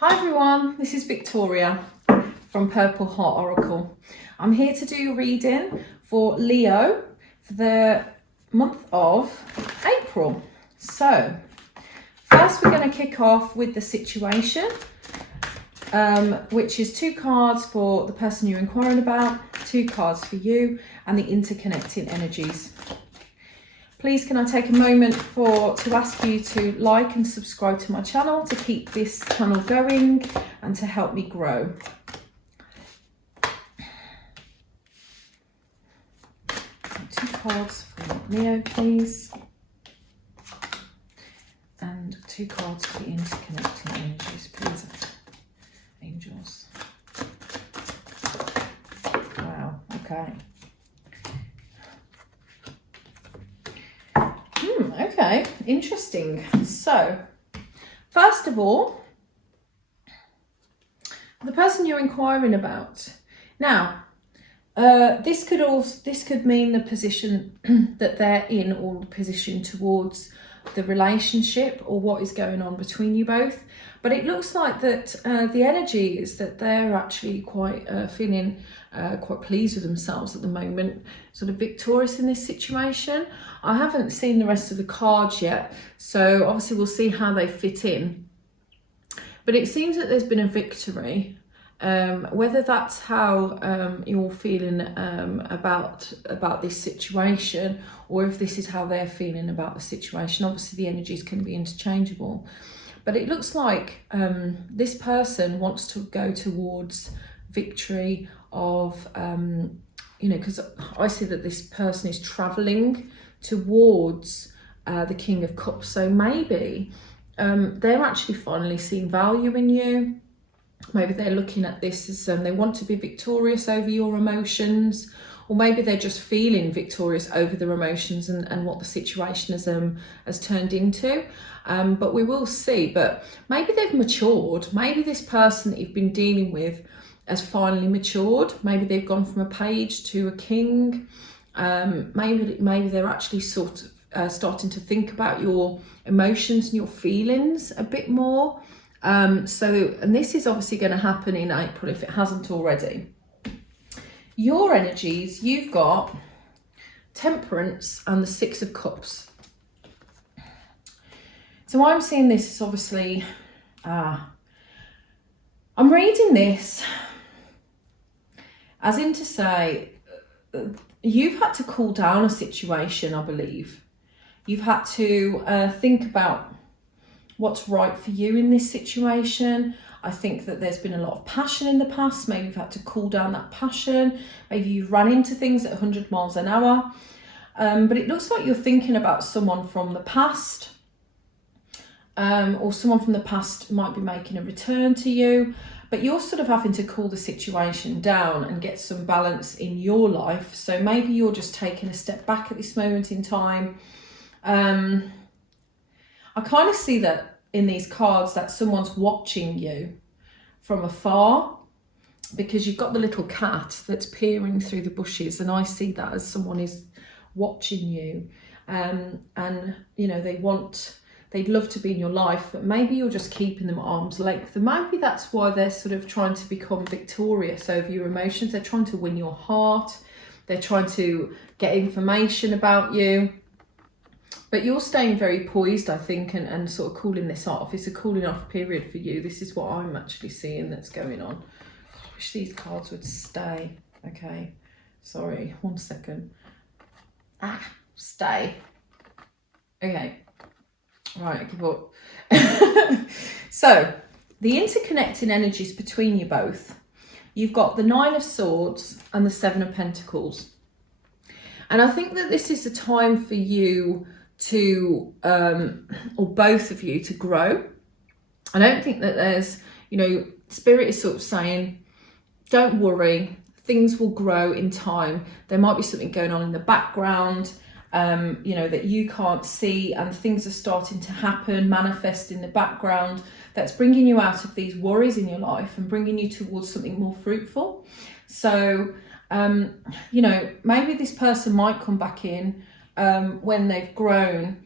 Hi everyone, this is Victoria from Purple Heart Oracle. I'm here to do a reading for Leo for the month of April. So, first we're going to kick off with the situation, which is 2 cards for the person you're inquiring about, 2 cards for you, and the interconnecting energies. Please can I take a moment to ask you to like and subscribe to my channel to keep this channel going and to help me grow. 2 cards for Leo, please. And 2 cards for the interconnecting energies, please. Angels. Wow, okay. Okay, interesting. So, first of all, the person you're inquiring about. Now, this could mean the position that they're in, or the position towards the relationship, or what is going on between you both. But it looks like that the energy is that they're actually quite feeling quite pleased with themselves at the moment, sort of victorious in this situation. I haven't seen the rest of the cards yet, so obviously we'll see how they fit in. But it seems that there's been a victory. Whether that's how you're feeling about this situation, or if this is how they're feeling about the situation. Obviously the energies can be interchangeable, but it looks like this person wants to go towards victory of, because I see that this person is traveling towards the King of Cups. So maybe they're actually finally seeing value in you. Maybe they're looking at this as they want to be victorious over your emotions, or maybe they're just feeling victorious over their emotions and what the situation has turned into. But we will see. But maybe they've matured. Maybe this person that you've been dealing with has finally matured. Maybe they've gone from a page to a king. Maybe they're actually sort of starting to think about your emotions and your feelings a bit more. And this is obviously going to happen in April if it hasn't already. Your energies, you've got Temperance and the 6 of Cups. So I'm seeing this as obviously, I'm reading this as in to say, you've had to cool down a situation, I believe. You've had to think about what's right for you in this situation. I think that there's been a lot of passion in the past. Maybe you've had to cool down that passion. Maybe you've run into things at 100 miles an hour. But it looks like you're thinking about someone from the past. Or someone from the past might be making a return to you. But you're sort of having to cool the situation down and get some balance in your life. So maybe you're just taking a step back at this moment in time. I kind of see that in these cards that someone's watching you from afar, because you've got the little cat that's peering through the bushes, and I see that as someone is watching you, and they'd love to be in your life, but maybe you're just keeping them at arm's length. And maybe that's why they're sort of trying to become victorious over your emotions. They're trying to win your heart. They're trying to get information about you. But you're staying very poised, I think, and sort of cooling this off. It's a cooling off period for you. This is what I'm actually seeing that's going on. I wish these cards would stay. Okay, sorry, 1 second. Stay. Okay, right, I give up. So, the interconnecting energies between you both. You've got the 9 of Swords and the 7 of Pentacles. And I think that this is a time for you to, or both of you, to grow. I don't think that there's, Spirit is sort of saying, don't worry, things will grow in time. There might be something going on in the background, that you can't see, and things are starting to happen, manifest in the background, that's bringing you out of these worries in your life and bringing you towards something more fruitful. So, maybe this person might come back in when they've grown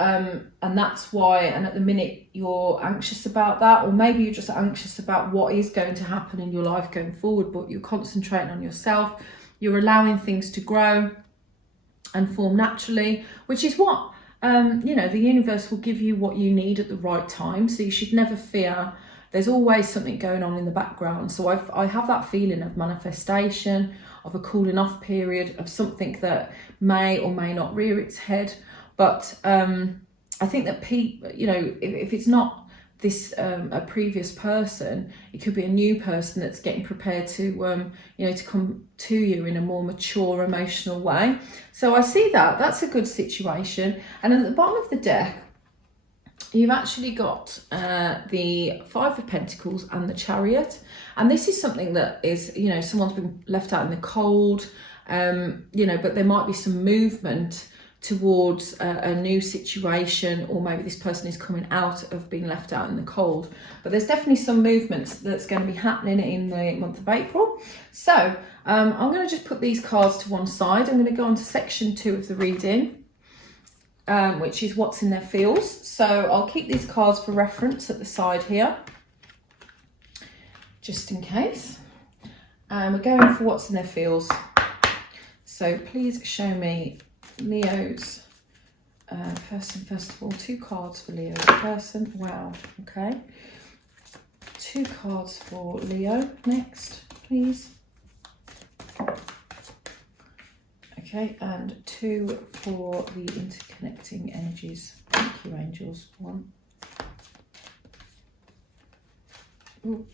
and that's why, and at the minute you're anxious about that, or maybe you're just anxious about what is going to happen in your life going forward, but you're concentrating on yourself, you're allowing things to grow and form naturally, which is what, you know, the universe will give you what you need at the right time. So you should never fear. There's always something going on in the background. So I have that feeling of manifestation, of a cooling off period, of something that may or may not rear its head. But I think that people, you know, if it's not this a previous person, it could be a new person that's getting prepared to, you know, to come to you in a more mature, emotional way. So I see that that's a good situation. And at the bottom of the deck, you've actually got the Five of Pentacles and the Chariot. And this is something that is, you know, someone's been left out in the cold, you know, but there might be some movement towards a new situation, or maybe this person is coming out of being left out in the cold. But there's definitely some movements that's going to be happening in the month of April. So I'm going to just put these cards to one side. I'm going to go on to section 2 of the reading, which is what's in their feels. So I'll keep these cards for reference at the side here, just in case. And we're going for what's in their feels. So please show me Leo's person first of all. 2 cards for Leo's person. Wow, okay. 2 cards for Leo next, please. Okay, and 2 for the interconnecting energies. Thank you, angels. 1. Ooh.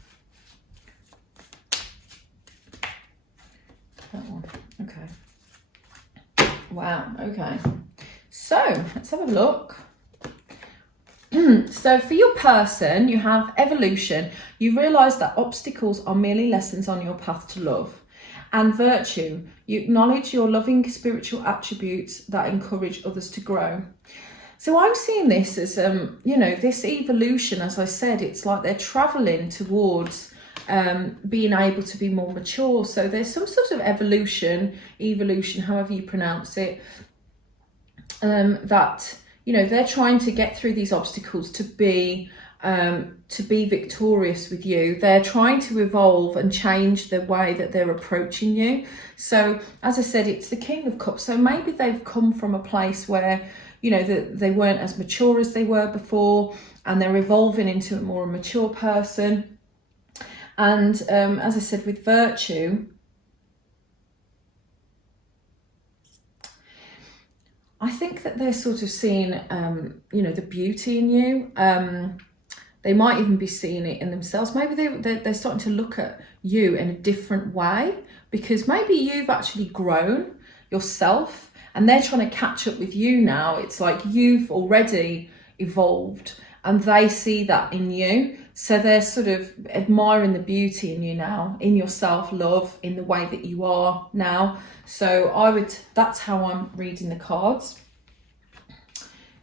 That one, okay. Wow, okay. So let's have a look. So for your person, you have evolution. You realise that obstacles are merely lessons on your path to love. And virtue, you acknowledge your loving spiritual attributes that encourage others to grow. So I'm seeing this as, you know, this evolution, as I said, it's like they're travelling towards being able to be more mature. So there's some sort of evolution, however you pronounce it, that, you know, they're trying to get through these obstacles to be victorious with you. They're trying to evolve and change the way that they're approaching you. So as I said, it's the King of Cups. So maybe they've come from a place where, you know, that they weren't as mature as they were before, and they're evolving into a more mature person. And as I said, with virtue, I think that they're sort of seeing, you know, the beauty in you. They might even be seeing it in themselves. Maybe they're starting to look at you in a different way, because maybe you've actually grown yourself and they're trying to catch up with you now. It's like you've already evolved and they see that in you. So they're sort of admiring the beauty in you now, in your self-love, in the way that you are now. So that's how I'm reading the cards.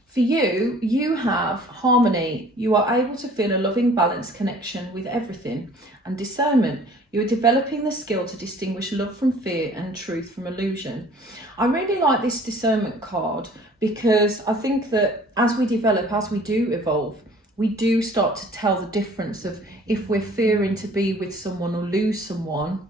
For you, you have harmony. You are able to feel a loving, balanced connection with everything, and discernment. You are developing the skill to distinguish love from fear and truth from illusion. I really like this discernment card, because I think that as we develop, as we do evolve, we do start to tell the difference of if we're fearing to be with someone or lose someone,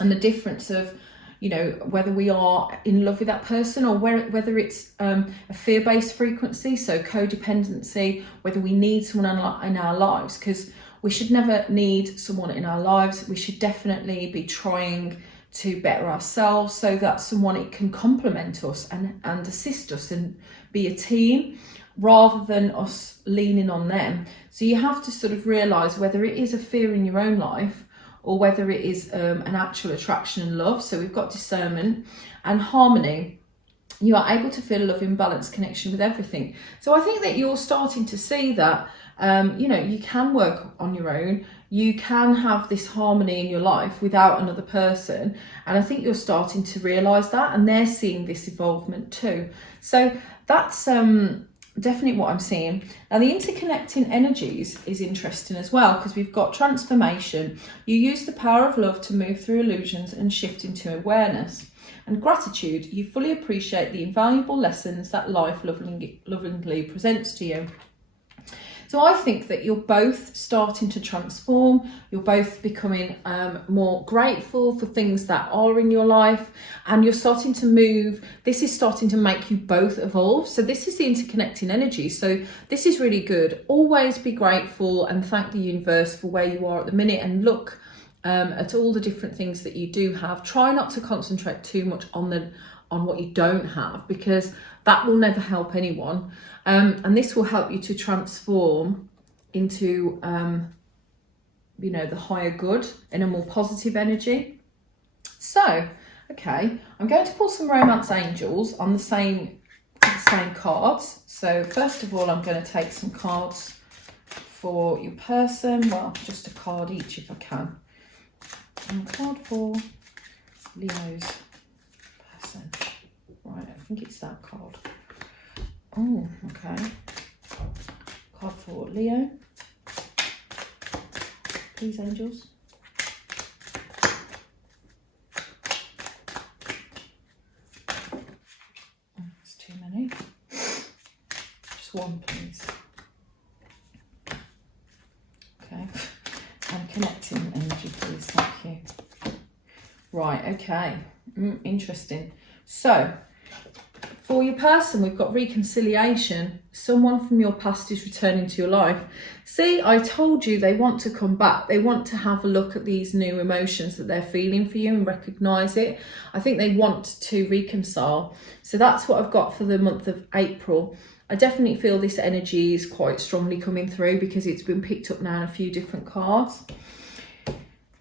and the difference of, you know, whether we are in love with that person, or whether it's a fear-based frequency, so codependency, whether we need someone in our lives, because we should never need someone in our lives. We should definitely be trying to better ourselves, so that someone, it can complement us and assist us and be a team, rather than us leaning on them. So you have to sort of realise whether it is a fear in your own life, or whether it is an actual attraction and love. So we've got discernment and harmony. You are able to feel a loving, balanced connection with everything. So I think that you're starting to see that, you know, you can work on your own. You can have this harmony in your life without another person. And I think you're starting to realise that, and they're seeing this evolvement too. So that's definitely what I'm seeing. Now the interconnecting energies is interesting as well, because we've got transformation. You use the power of love to move through illusions and shift into awareness. and gratitude, you fully appreciate the invaluable lessons that life lovingly presents to you. So I think that you're both starting to transform, you're both becoming more grateful for things that are in your life, and you're starting to move. This is starting to make you both evolve. So this is the interconnecting energy. So this is really good. Always be grateful and thank the universe for where you are at the minute, and look at all the different things that you do have. Try not to concentrate too much on what you don't have, because that will never help anyone. And this will help you to transform into, the higher good in a more positive energy. So, okay, I'm going to pull some romance angels on the same cards. So first of all, I'm going to take some cards for your person. Well, just a card each if I can. And a card for Leo's person. Right, I think it's that card. Oh, okay. Card for Leo. Please, angels. Oh, that's too many. Just one, please. Okay. And connecting energy, please. Thank you. Right, okay. Interesting. So, for your person, we've got reconciliation. Someone from your past is returning to your life. See, I told you they want to come back. They want to have a look at these new emotions that they're feeling for you and recognise it. I think they want to reconcile. So that's what I've got for the month of April. I definitely feel this energy is quite strongly coming through because it's been picked up now in a few different cards.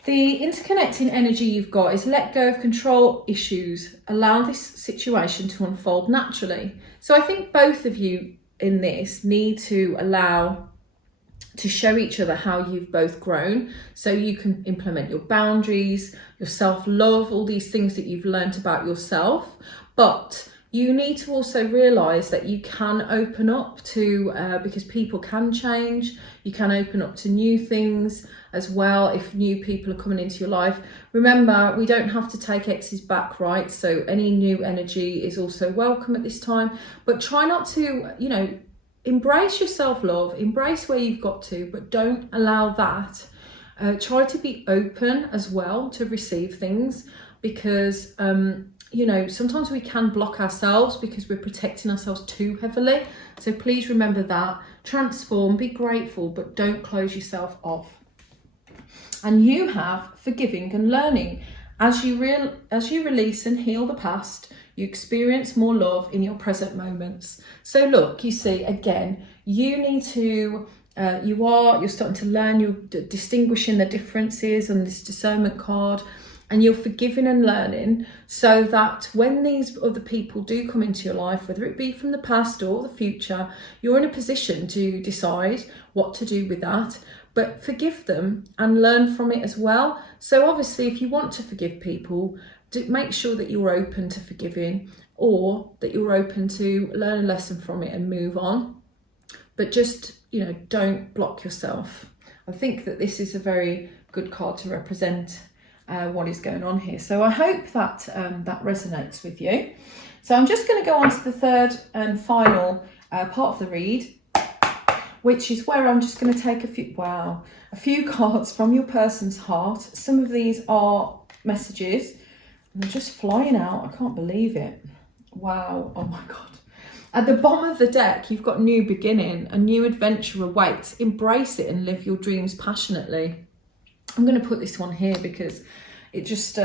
The interconnecting energy you've got is let go of control issues. Allow this situation to unfold naturally. So I think both of you in this need to allow to show each other how you've both grown, so you can implement your boundaries, your self-love, all these things that you've learned about yourself. But you need to also realise that you can open up to, because people can change, you can open up to new things as well if new people are coming into your life. Remember, we don't have to take exes back, right? So any new energy is also welcome at this time, but try not to, embrace your self-love, embrace where you've got to, but don't allow that. Try to be open as well to receive things, because sometimes we can block ourselves because we're protecting ourselves too heavily. So please remember that. Transform, be grateful, but don't close yourself off. And you have forgiving and learning. As you release and heal the past, you experience more love in your present moments. So look, you see, again, you need to, you're starting to learn, you're distinguishing the differences on this discernment card, and you're forgiving and learning, so that when these other people do come into your life, whether it be from the past or the future, you're in a position to decide what to do with that, but forgive them and learn from it as well. So obviously, if you want to forgive people, make sure that you're open to forgiving, or that you're open to learn a lesson from it and move on. But just, don't block yourself. I think that this is a very good card to represent what is going on here. So I hope that that resonates with you. So I'm just going to go on to the third and final part of the read, which is where I'm just going to take a few cards from your person's heart. Some of these are messages, and they're just flying out. I can't believe it. Wow. Oh my God. At the bottom of the deck, you've got new beginning, a new adventure awaits. Embrace it and live your dreams passionately. I'm going to put this one here because it just,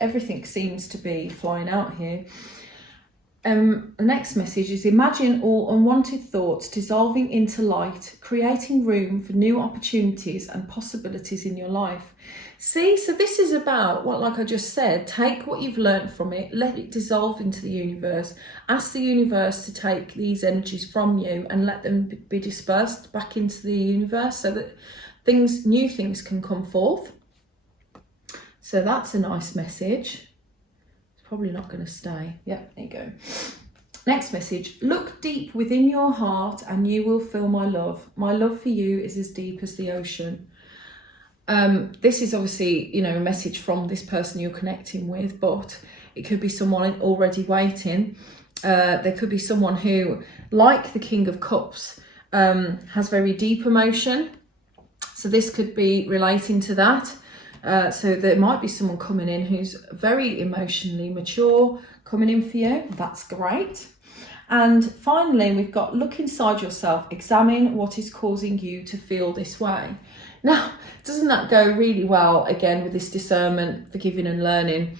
everything seems to be flying out here. The next message is: imagine all unwanted thoughts dissolving into light, creating room for new opportunities and possibilities in your life. See, so this is about what, like I just said, take what you've learned from it, let it dissolve into the universe, ask the universe to take these energies from you and let them be dispersed back into the universe, so that new things can come forth. So that's a nice message. Probably not going to stay. Yep, there you go. Next message: look deep within your heart and you will feel my love. My love for you is as deep as the ocean. This is obviously, a message from this person you're connecting with, but It could be someone already waiting. There could be someone who, like the King of Cups, has very deep emotion. So this could be relating to that. So there might be someone coming in who's very emotionally mature coming in for you. That's great. And finally, we've got look inside yourself, examine what is causing you to feel this way. Now, doesn't that go really well again with this discernment, forgiving and learning?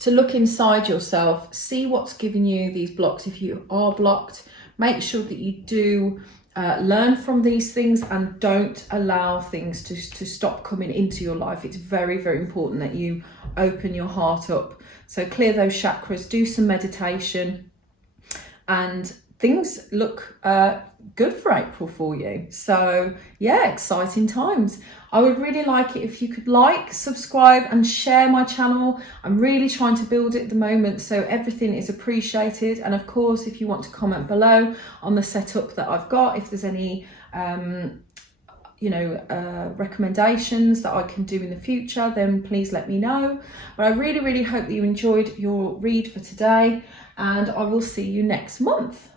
To look inside yourself, see what's giving you these blocks. If you are blocked, make sure that you do learn from these things and don't allow things to stop coming into your life. It's very, very important that you open your heart up. So clear those chakras, do some meditation, and things look good for April for you. So yeah, exciting times. I would really like it if you could like, subscribe and share my channel. I'm really trying to build it at the moment, so everything is appreciated. And of course, if you want to comment below on the setup that I've got, if there's any recommendations that I can do in the future, then please let me know. But I really, really hope that you enjoyed your read for today, and I will see you next month.